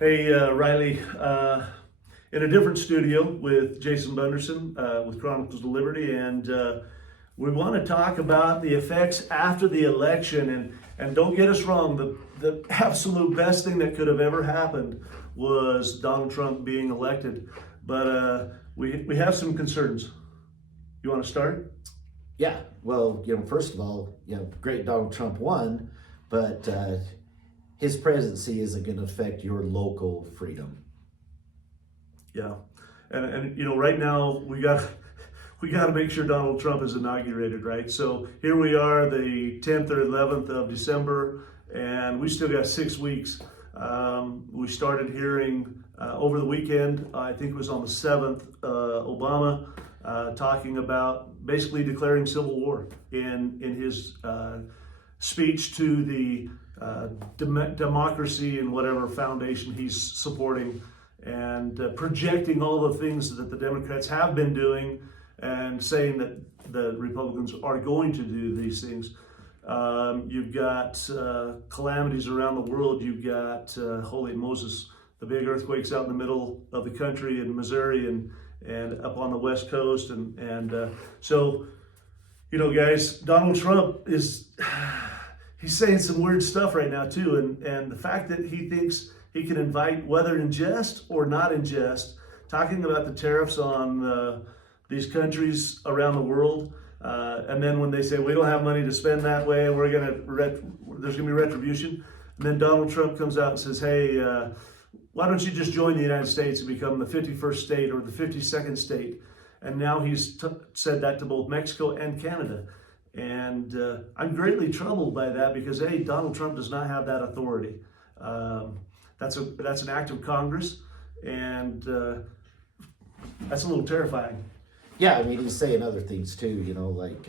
Hey, Riley, in a different studio with Jason Bunderson with Chronicles of Liberty, and we want to talk about the effects after the election. And don't get us wrong, the absolute best thing that could have ever happened was Donald Trump being elected. But we have some concerns. You want to start? Yeah, well, first of all, great Donald Trump won, but his presidency isn't going to affect your local freedom. Yeah, and right now we got to make sure Donald Trump is inaugurated, right? So here we are, the 10th or 11th of December, and we still got 6 weeks. We started hearing over the weekend, I think it was on the 7th, Obama talking about basically declaring civil war in his speech to the democracy and whatever foundation he's supporting, and projecting all the things that the Democrats have been doing and saying that the Republicans are going to do these things. You've got calamities around the world. You've got, holy Moses, the big earthquakes out in the middle of the country in Missouri and up on the West Coast. So, guys, Donald Trump he's saying some weird stuff right now too. And the fact that he thinks he can invite, whether in jest or not in jest, talking about the tariffs on these countries around the world. And then when they say, we don't have money to spend that way, and there's gonna be retribution. And then Donald Trump comes out and says, hey, why don't you just join the United States and become the 51st state or the 52nd state? And now he's said that to both Mexico and Canada. And I'm greatly troubled by that because, A, Donald Trump does not have that authority. That's an act of Congress, and that's a little terrifying. Yeah, I mean, he's saying other things too, like,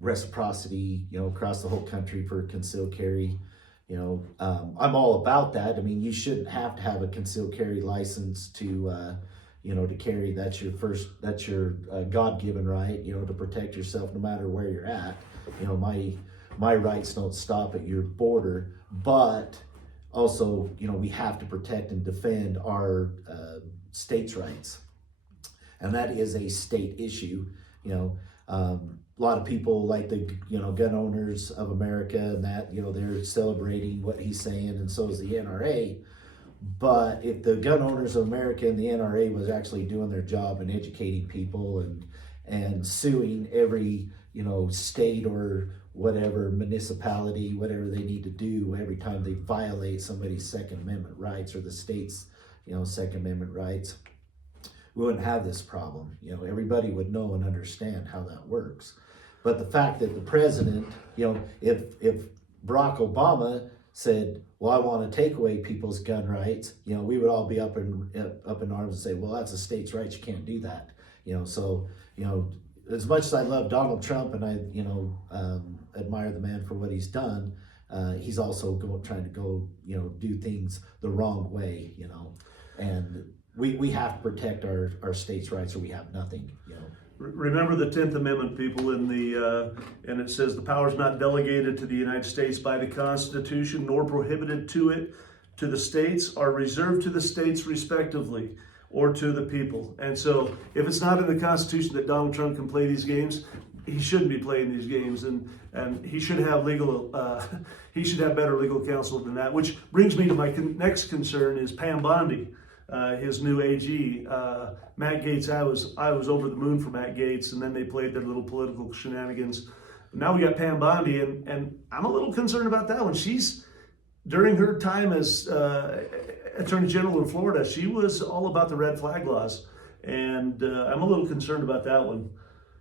reciprocity, across the whole country for concealed carry. I'm all about that. I mean, you shouldn't have to have a concealed carry license to carry. That's your God-given right, to protect yourself no matter where you're at. My rights don't stop at your border, but also, we have to protect and defend our states' rights. And that is a state issue. A lot of people like the, gun owners of America and that, they're celebrating what he's saying, and so is the NRA. But if the gun owners of America and the NRA was actually doing their job and educating people and suing every, state or whatever municipality, whatever they need to do every time they violate somebody's Second Amendment rights or the state's, Second Amendment rights, we wouldn't have this problem. Everybody would know and understand how that works. But the fact that the president, if Barack Obama said, well, I want to take away people's gun rights, we would all be up in arms and say, well, that's a state's right, you can't do that. As much as I love Donald Trump and I, admire the man for what he's done, he's also trying to go, do things the wrong way, and we have to protect our states' rights or we have nothing, Remember the 10th Amendment, people, and it says the power is not delegated to the United States by the Constitution, nor prohibited to the states, are reserved to the states respectively, or to the people. And so if it's not in the Constitution that Donald Trump can play these games, he shouldn't be playing these games, and he should have better legal counsel than that. Which brings me to my next concern is Pam Bondi. His new AG, Matt Gaetz. I was over the moon for Matt Gaetz, and then they played their little political shenanigans. But now we got Pam Bondi, and I'm a little concerned about that one. She's, during her time as Attorney General in Florida, she was all about the red flag laws, and I'm a little concerned about that one.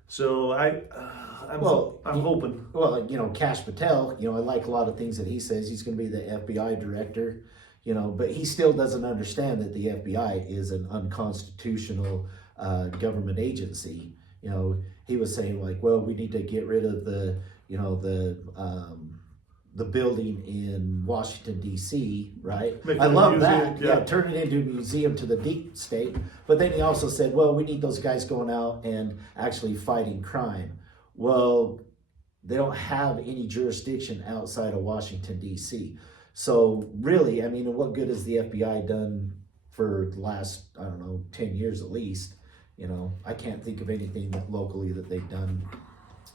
So I'm hoping. Well, Kash Patel, I like a lot of things that he says. He's going to be the FBI director. But he still doesn't understand that the FBI is an unconstitutional government agency. He was saying like, well, we need to get rid of the building in Washington, D.C., right? Make I it a love museum, that. yeah. Turn it into a museum to the deep state. But then he also said, well, we need those guys going out and actually fighting crime. Well, they don't have any jurisdiction outside of Washington, D.C. So really, I mean, what good has the FBI done for the last, I don't know, 10 years at least? You know, I can't think of anything that locally that they've done,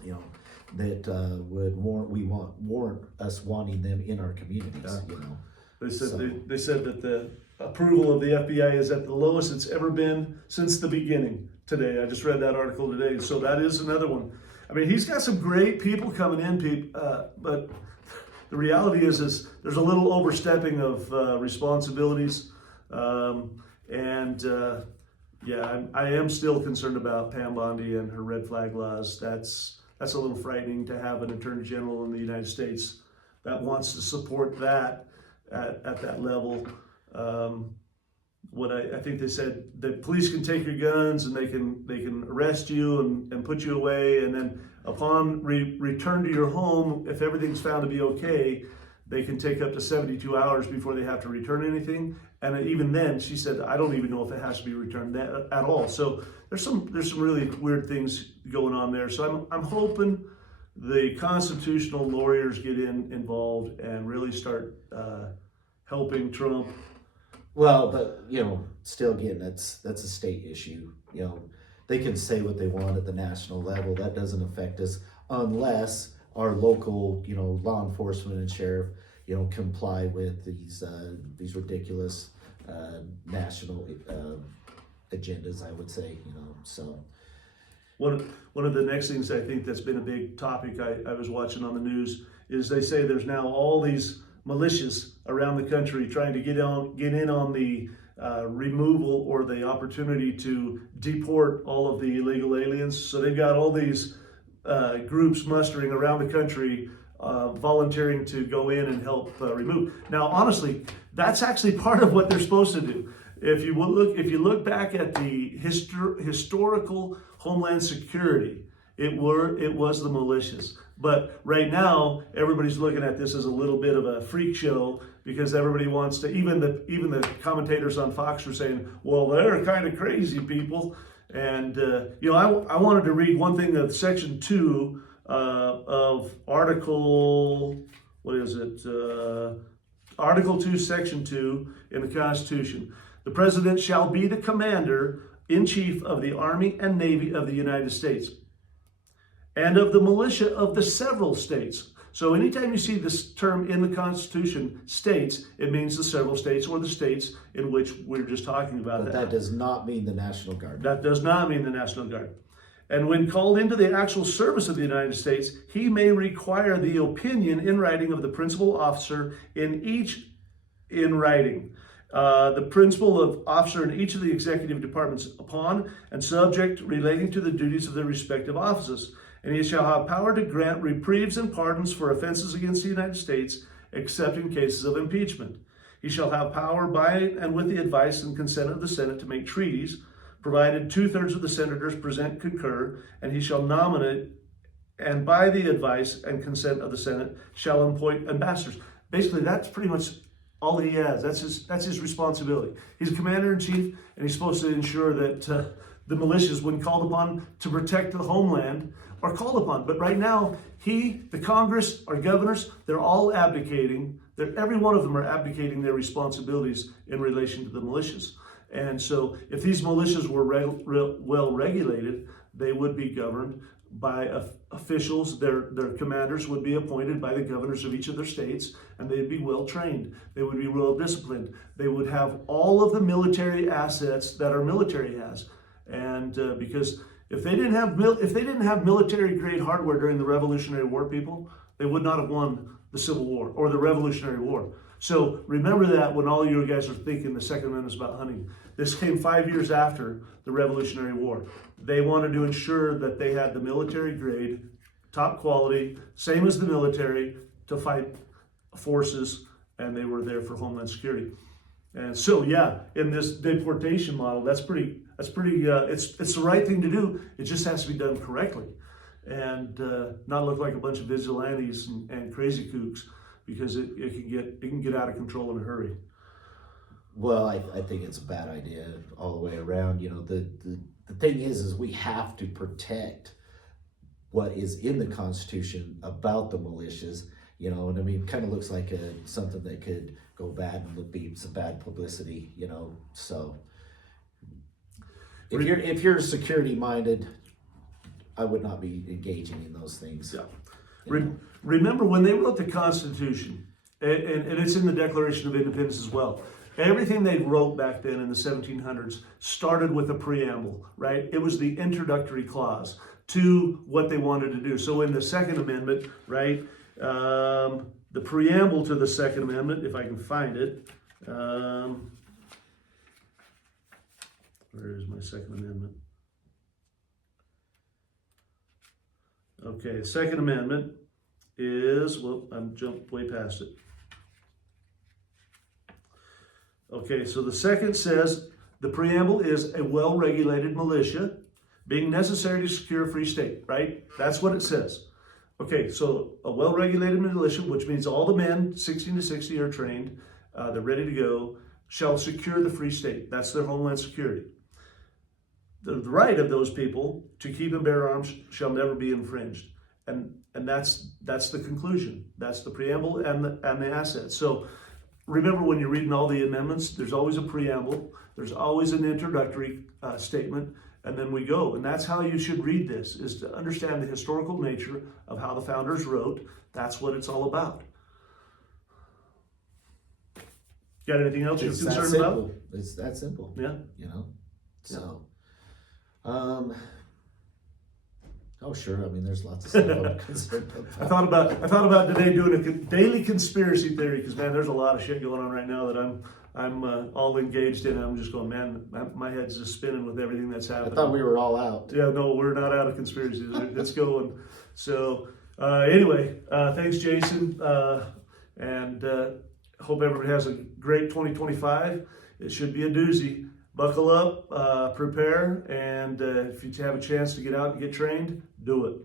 you know, that would warrant us wanting them in our communities, you know. They said So- they said that the approval of the FBI is at the lowest it's ever been since the beginning today. I just read that article today, so that is another one. I mean, he's got some great people coming in, but the reality is there's a little overstepping of responsibilities, yeah, I am still concerned about Pam Bondi and her red flag laws. That's a little frightening to have an attorney general in the United States that wants to support that at that level. I think they said the police can take your guns and they can arrest you and put you away, and then upon return to your home, if everything's found to be okay, they can take up to 72 hours before they have to return anything. And even then, she said, I don't even know if it has to be returned at all. So there's some really weird things going on there. So I'm hoping the constitutional lawyers get involved and really start helping Trump. Well, but you know, still again, that's a state issue. You know, they can say what they want at the national level. That doesn't affect us unless our local, you know, law enforcement and sheriff, you know, comply with these ridiculous national agendas, I would say. You know, so. One of the next things I think that's been a big topic I was watching on the news is they say there's now all these militias around the country trying to get in on the removal or the opportunity to deport all of the illegal aliens. So they've got all these groups mustering around the country, volunteering to go in and help remove. Now, honestly, that's actually part of what they're supposed to do. If you look back at the historical Homeland Security, it was the militias. But right now, everybody's looking at this as a little bit of a freak show because everybody wants to. Even the commentators on Fox were saying, "Well, they're kind of crazy people." And you know, I wanted to read one thing of Section 2 of Article, what is it? Article 2, Section 2 in the Constitution. The President shall be the Commander-in-Chief of the Army and Navy of the United States, and of the militia of the several states. So anytime you see this term in the Constitution, states, it means the several states or the states in which we're just talking about. But that does not mean the National Guard. That does not mean the National Guard. And when called into the actual service of the United States, he may require the opinion in writing of the principal officer in writing. The principal officer in each of the executive departments upon and subject relating to the duties of their respective offices. And he shall have power to grant reprieves and pardons for offenses against the United States, except in cases of impeachment. He shall have power by and with the advice and consent of the Senate to make treaties, provided 2/3 of the senators present concur, and he shall nominate, and by the advice and consent of the Senate shall appoint ambassadors. Basically, that's pretty much all he has. That's his responsibility. He's a commander-in-chief, and he's supposed to ensure that the militias, when called upon to protect the homeland, are called upon. But right now, the Congress, our governors, they're all abdicating. Every one of them are abdicating their responsibilities in relation to the militias. And so if these militias were well regulated, they would be governed by officials. Their commanders would be appointed by the governors of each of their states, and they'd be well trained. They would be well disciplined. They would have all of the military assets that our military has. And because if they didn't have military grade hardware during the Revolutionary War, people, they would not have won the Civil War or the Revolutionary War. So remember that when all you guys are thinking the Second Amendment is about hunting. This came 5 years after the Revolutionary War. They wanted to ensure that they had the military grade, top quality, same as the military, to fight forces, and they were there for Homeland Security. And so, yeah, in this deportation model, it's the right thing to do. It just has to be done correctly, and not look like a bunch of vigilantes and crazy kooks, because it can get out of control in a hurry. Well, I think it's a bad idea all the way around. You know, the thing is we have to protect what is in the Constitution about the militias. you know, and I mean, kind of looks like something that could go bad and would be some bad publicity, you know. So if you're security minded, I would not be engaging in those things. Yeah. Remember when they wrote the Constitution, and it's in the Declaration of Independence as well. Everything they wrote back then in the 1700s started with a preamble, right? It was the introductory clause to what they wanted to do. So in the Second Amendment, right, the preamble to the Second Amendment, if I can find it, where is my Second Amendment? Okay, the Second Amendment is, well, I'm jumped way past it. Okay, so the second says, the preamble is a well-regulated militia being necessary to secure a free state, right? That's what it says. Okay, so a well-regulated militia, which means all the men 16 to 60 are trained, they're ready to go, shall secure the free state. That's their homeland security. The right of those people to keep and bear arms shall never be infringed. And that's the conclusion. That's the preamble and the assets. So remember, when you're reading all the amendments, there's always a preamble, there's always an introductory statement, and then we go. And that's how you should read this, is to understand the historical nature of how the founders wrote. That's what it's all about. Got anything else you're concerned about? It's that simple. Yeah. You know? So, oh sure, I mean, there's lots of stuff I'm concerned about. I thought about today doing a daily conspiracy theory, because man, there's a lot of shit going on right now that I'm all engaged in. I'm just going, man, my head's just spinning with everything that's happening. I thought we were all out. Yeah, no, we're not out of conspiracies. It's going. So anyway, thanks, Jason, and hope everybody has a great 2025. It should be a doozy. Buckle up, prepare, and if you have a chance to get out and get trained, do it.